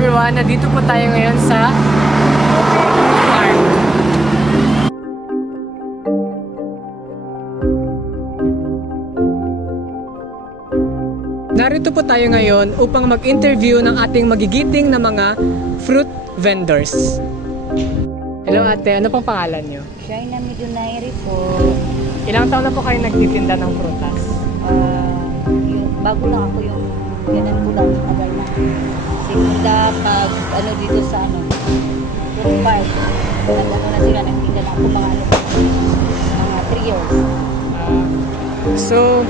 everyone, nandito po tayo ngayon sa park. Narito po tayo ngayon upang mag-interview ng ating magigiting na mga fruit vendors. Hello ate, ano pong pangalan nyo? Shaina Midunayri po. Ilang taon na po kayo nagtitinda ng prutas? Bago lang ako yung ganan ko lang, tagal na. Simula pag dito sa fruit park. Nag-ano na sila, nagtinda na ako mga mga 3 years. So,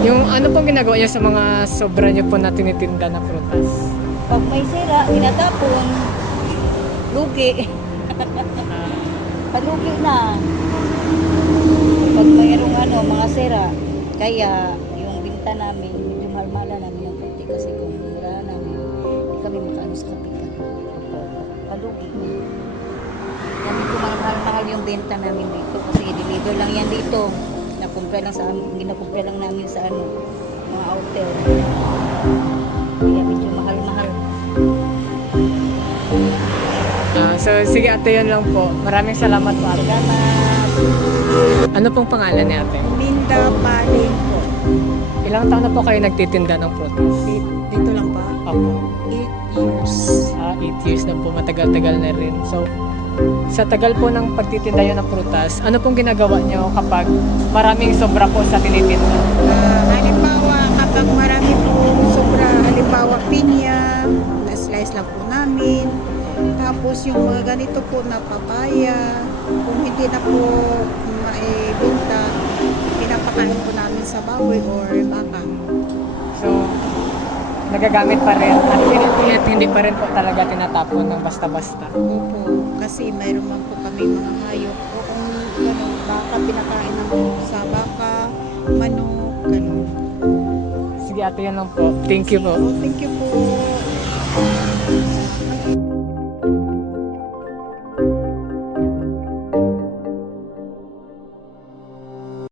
yung ano pong ginagawa niyo sa mga sobra niyo po na tinitinda na prutas? Pag may sira, tinatapon. Lugi. Palugi na. Pag mayroong mga sira, kaya yung binta namin, medyo marmala namin ng konti kasi kung wala namin, hindi kami makaano sa kapitan. Palugi na. Yan ko mahal yung benta namin dito kasi deliver lang yan dito. Nakumpra lang ginakumpra lang namin sa mga hotel. Kaya medyo mahal-mahal. So, sige ate, yun lang po. Maraming salamat po ate. Salamat. Ano pong pangalan ni ate? Linda Paling po. Ilang taon na po kayo nagtitinda ng prutas? Dito lang pa. Opo. 8 years. 8 years na po, matagal-tagal na rin. So, sa tagal po ng pagtitinda nyo ng prutas, ano pong ginagawa nyo kapag maraming sobra po sa tinitinda? Halimbawa, kapag marami po sobra, halimbawa pinya, na-slice lang po namin. Tapos yung mga ganito po na papaya, kung hindi na po maibenta, pinapakain po namin sa baboy or baka. So, nagagamit pa rin at hindi pa rin po talaga tinatapon ng basta-basta. Opo, kasi mayroon man po kami mga hayop. O kung gano'n, baka pinakain namin sa baka, manok, gano'n. Sige ate, yan lang po. Thank you po. Thank you po.